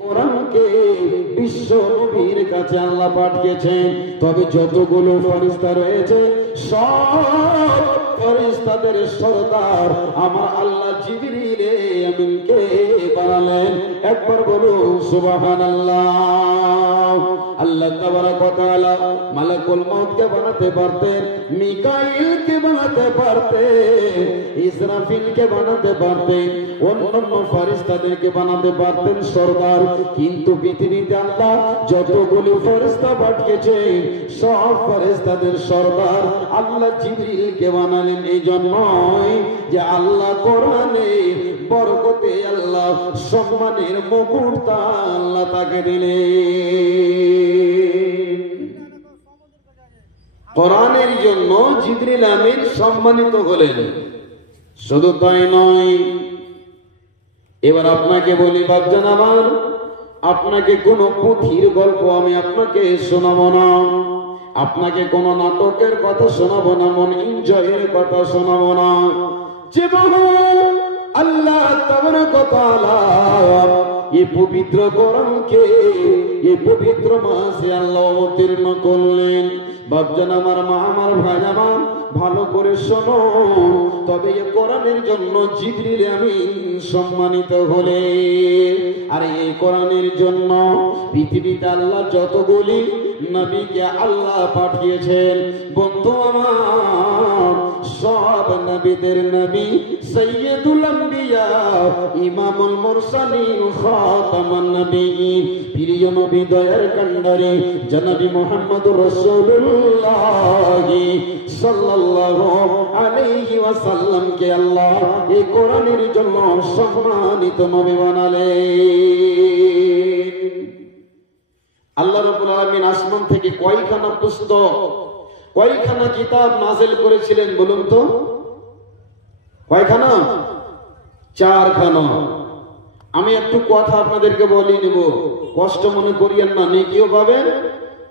কোরআনকে বিশ্ব নবীর কাছে আল্লাহ পাঠিয়েছেন। তবে যতগুলো ফেরেশতা রয়েছে সব ফেরেশতাদের সরদার আমার আল্লাহ জিবরিল আমিনকে বানালেন। একবার বলুন সুবহানাল্লাহ। আল্লাহ তাবারাক ওয়া তাআলা মালাকুল মউতকে বানাতে পারতেন, মিকাইলকে বানাতে পারতেন, ইসরাফিলকে বানাতে পারতেন, অন্যান্য ফেরেশতাদেরকে বানাতে পারতেন সরদার। কিন্তু পৃথিবীতে আল্লাহ যতগুলো ফেরেশতা পাঠিয়েছেন সব ফেরেশতাদের সরদার আল্লাহ জিবরিলকে বানালেন। এই জন্যই যে আল্লাহ কোরআনে বরকতে আল্লাহ সম্মানের মুকুট আল্লাহ তাকে দিলেন। কোরআনের জন্য জিবরিল আমিন সম্মানিত হলেন। শুধু তাই নয়, এবার আপনাকে বলি বাপজান আমার, আপনাকে কোন পুঁথির গল্প আমি আপনাকে শোনাবো না, আপনাকে কোন নাটকের কথা শোনাবো না, মন এনজয়ের কথা শোনাবো না। যে আল্লাহ তাবারাক ওয়া তাআলা এই পবিত্র কোরআনকে এই পবিত্র মাসে আল্লাহ অবতীর্ণ করলেন। বাপজান আমার, মা আমার, ভাই আমার, ভালো করে শোনো। তবে এই কোরআনের জন্য জিবরিল আমিন সম্মানিত হলেন। আর এই কোরআনের জন্য পৃথিবীতে আল্লাহ যতগুলি নবীকে আল্লাহ পাঠিয়েছেন, বন্ধু আমার, সব নবীদের নবী সাইয়্যিদুল আম্বিয়া ইমামুল মুরসালিন খাতামুন নবিয়্যিন প্রিয় নবী দয়ার কান্ডারি জনাবি মুহাম্মদুর রাসূলুল্লাহ সাল্লাল্লাহু আলাইহি ওয়াসাল্লাম কে আল্লাহ এই কোরআনের জন্য সম্মানিত নবী বানালেন। আল্লাহ রাব্বুল আলামিন আসমান থেকে কয়খানা পুস্তক, কয়খানা কিতাব নাযিল করেছিলেন বলুন তো? কয়খানা? 4খানা। আমি একটু কথা আপনাদেরকে বলি নেব, কষ্ট মনে করিয়েন না, নেকিও পাবেন,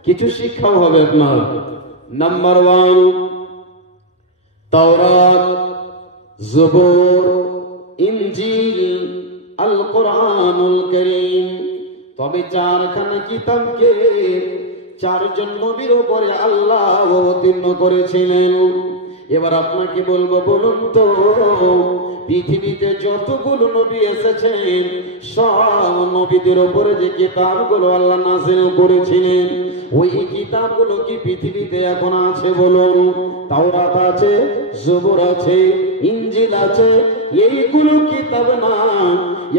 কিছু শিক্ষাও হবে আপনার। নাম্বার 1 তাওরাত, জবুর, ইনজিল, আল কোরআনুল কারীম। তবে 4খানা কিতাবকে 4 জন নবীর উপরে আল্লাহ অবতীর্ণ করেছিলেন। এবার আপনাকে বলবো, বলুন তো পৃথিবীতে যতগুলো নবী এসেছেন সব নবীদের উপরে যে কিতাবগুলো আল্লাহ নাযিল করেছিলেন ওই কিতাবগুলো কি পৃথিবীতে এখন আছে বলুন? তাওরাত আছে, জবুর আছে, ইনজিল আছে, এইগুলো কিতাব না।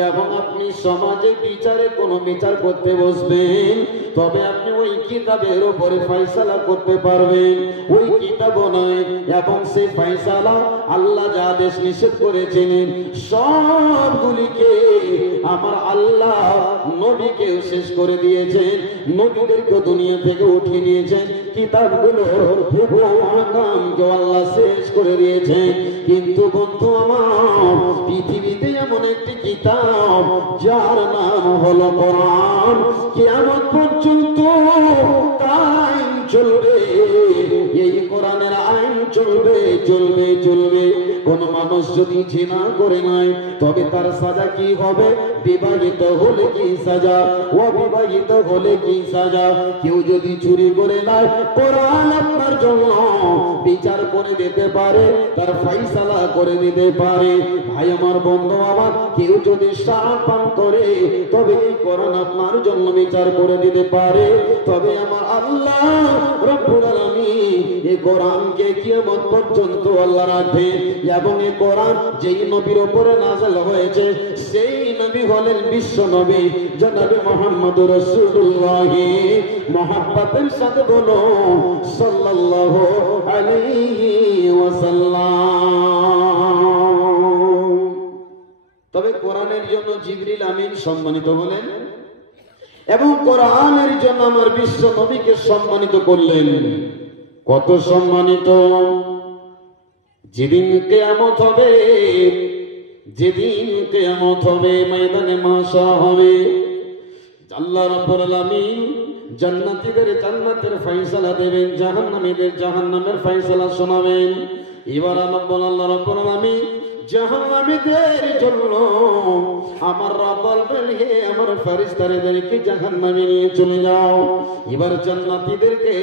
এবং আপনি সমাজে বিচারে কোনো বিচার করতে বসবেন, তবে আপনি ওই কিতাবের উপরে ফয়সালা করতে পারবেন, ওই কিতাবও নয়। এবং সেই ফয়সালা আল্লাহ যা আদেশ নিষেধ করেছিলেন সবগুলিকে আমার আল্লাহ নবীকে শেষ করে দিয়েছেন, নবীদেরকে দুনিয়া থেকে উঠিয়ে দিয়েছেন, কিতাবগুলোর হুকুম-আহকামকে আল্লাহ শেষ করে দিয়েছেন। কিন্তু বন্ধু আমার, পৃথিবীতে এমন একটি কিতাব যার নাম হলো কোরআন, কিয়ামত পর্যন্ত আইন চলবে, এই কোরআনের আইন চলবে চলবে চলবে। কোন মানুষ যদি জিনা করে নাই তবে তার সাজা কি হবে? বিবাহিত হলে কি সাজা, অবিবাহিত হলে কি সাজা। কেউ যদি চুরি করে নাই, কোরআন আপনার জন্য বিচার করে দিতে পারে, তার ফয়সালা করে দিতে পারে। ভাই আমার, বন্ধু আমার, কেউ যদি সাপ পান করে তবে এই কোরআন আপনার জন্য বিচার করে দিতে পারে। তবে আমার আল্লাহ রব্বুল আলামিন এই কোরআনকে কিয়ামত পর্যন্ত আল্লাহ রাখবে। এবং এই কোরআন যেই নবীর উপরে নাযিল হয়েছে সেই নবী হলেন বিশ্ব নবী জনাবে মুহাম্মদুর রাসূলুল্লাহ। মুহাব্বতের সাথে বলো সাল্লাল্লাহু আলাইহি ওয়াসাল্লাম। তবে কোরআনের জন্য জিবরিল আমিন সম্মানিত হলেন এবং কোরআনের জন্য আমার বিশ্ব নবীকে সম্মানিত করলেন। কত সম্মানিত! যেদিন কিয়ামত হবে, যেদিন কিয়ামত হবে, ময়দানে মাশার হবে, আল্লাহ রাব্বুল আলামিন জান্নাতীদের জান্নাতের ফয়সালা দেবেন, জাহান্নামীদের জাহান্নামের ফয়সালা শোনাবেন। এবার আল্লাহ রাব্বুল আলামিন জাহান্নামীদের জন্য আমার রব বলবেন, হে আমার ফেরেশতাদেরকে জাহান্নামে নিয়ে চলে যাও। এবার জান্নাতীদেরকে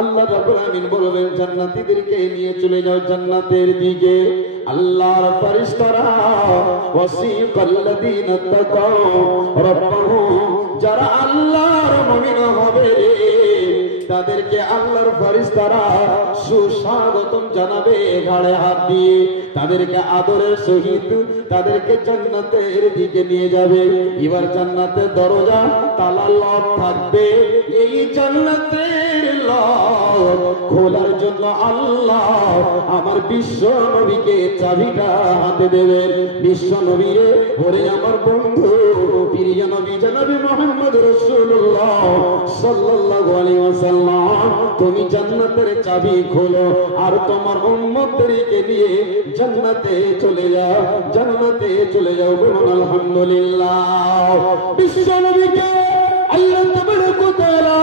আল্লাহ রাব্বুল আমিন বলবেন, জান্নাতীদেরকে নিয়ে চলে যাও জান্নাতের দিকে। আল্লাহর ফেরেশতারা ওয়াসিকাল্লাযীনা তাকাউ রাব্বাহুম, যারা আল্লাহর মুমিন হবে তাদেরকে আল্লাহর ফেরেশতারা সুস্বাগতম জানাবে ঘাড়ে হাত দিয়ে, তাদেরকে আদরের সহিত তাদেরকে জান্নাতের দিকে নিয়ে যাবে। এবার জান্নাতের দরজা তালা লক থাকবে। এই জান্নাতের লক খোলার জন্য আল্লাহ আমার বিশ্ব নবীকে চাবিটা হাতে দেবেন। বিশ্ব নবী রে, ওরে আমার বন্ধু প্রিয় নবী জনাবে মুহাম্মদ রাসূলুল্লাহ সাল্লাল্লাহু আলাইহি ওয়াসাল্লাম, তুমি জান্নাতের চাবি খোলো আর তোমার উম্মতদেরকে নিয়ে জান্নাতে চলে যাও, জান্নাতে চলে যাও। বলুন আলহামদুলিল্লাহ। বিশ্ব নবীকে আল্লাহ তাবারক ওয়া তাআলা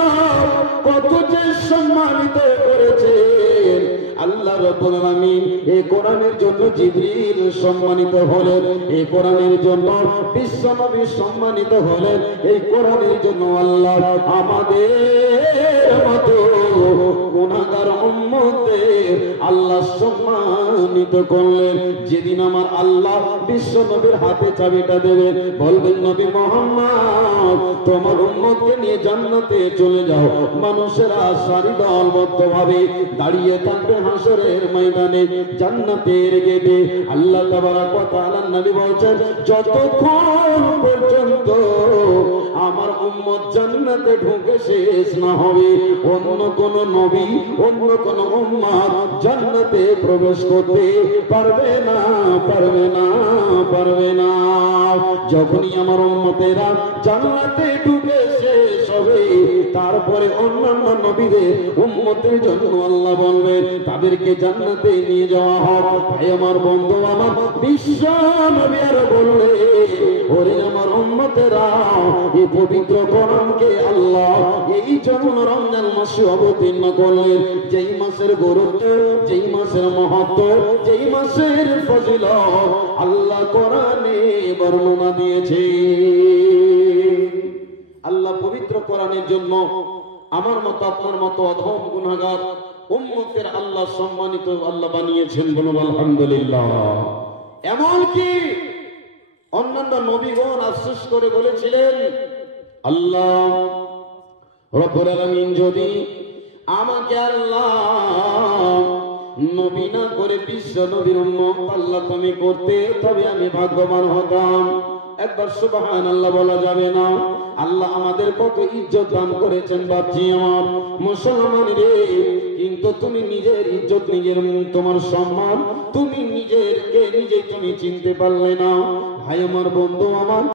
কত যে সম্মানিত করেছেন। আল্লাহ রাব্বুল আলামিন এই কোরআনের জন্য জিবরিল সম্মানিত হলেন, এই কোরআনের জন্য বিশ্ব নবী সম্মানিত হলেন, এই কোরআনের জন্য আল্লাহ আমাদের মতো গুনাহগার উম্মতদের আল্লাহ সম্মানিত করলেন। যেদিন আমার আল্লাহ বিশ্ব নবীর হাতে চাবিটা দেবেন, বলবেন নবী মুহাম্মদ তোমার উম্মতকে নিয়ে জান্নাতে চলে যাও। মানুষেরা সারিবদ্ধ ভাবে দাঁড়িয়ে থাকবে হাসরের ময়দানে জান্নাতের গেটে। আল্লাহ তাবারক ওয়া তাআলা নবী বলেন, যতক্ষণ পর্যন্ত আমার উম্মত জান্নাতে ঢুকে শেষ না হবে, অন্য কোন নবী অন্য কোন উম্মত জান্নাতে প্রবেশ করতে পারবে না, পারবে না, পারবে না। যখনই আমার উম্মতেরা জান্নাতে ঢুকে শেষ হবে, তারপরে অন্যান্য নবীদের উম্মতের জন্য আল্লাহ বলবেন তাদেরকে জান্নাতে নিয়ে যাওয়া হোক। ভাই আমার বন্ধু আমার বিশ্ব নবী আর বললে, ওরে আমার উম্মতেরা এই পবিত্র কোরআনকে আল্লাহ এই জন্য রমজান মাসে অবতীর্ণ করলেন, যেই মাসের গুরুত্ব, যেই মাসের মহত্ব, যেই মাসের ফজিলত আল্লাহ কোরআনে বর্ণনা দিয়েছে। আল্লাহ পবিত্র কোরআনের জন্য আমার মতো আপনার মতো অধম গুনাহগার উম্মতের আল্লাহ সম্মানিত আল্লাহ বানিয়েছেন। বলুন আলহামদুলিল্লাহ। এমনকি অন্যান্য নবীগণ আফসোস করে বলেছিলেন, আল্লাহ রব্বুল আলামিন যদি আমাকে আল্লাহ নবী না করে বিশ্ব নবীর উম্মত আল্লাহ তুমি করতে, তবে আমি ভাগ্যবান হতাম। একবার সুবহানাল্লাহ বলা যাবে না? আল্লাহ আমাদের কত ইজ্জত দান করেছেন বাপজি আমার মুসলমান রে, কিন্তু তুমি নিজের ইজ্জত, নিজের তোমার সম্মান তুমি নিজেকে নিজেই তুমি চিনতে পারলে না। ভাই আমার বন্ধু আমার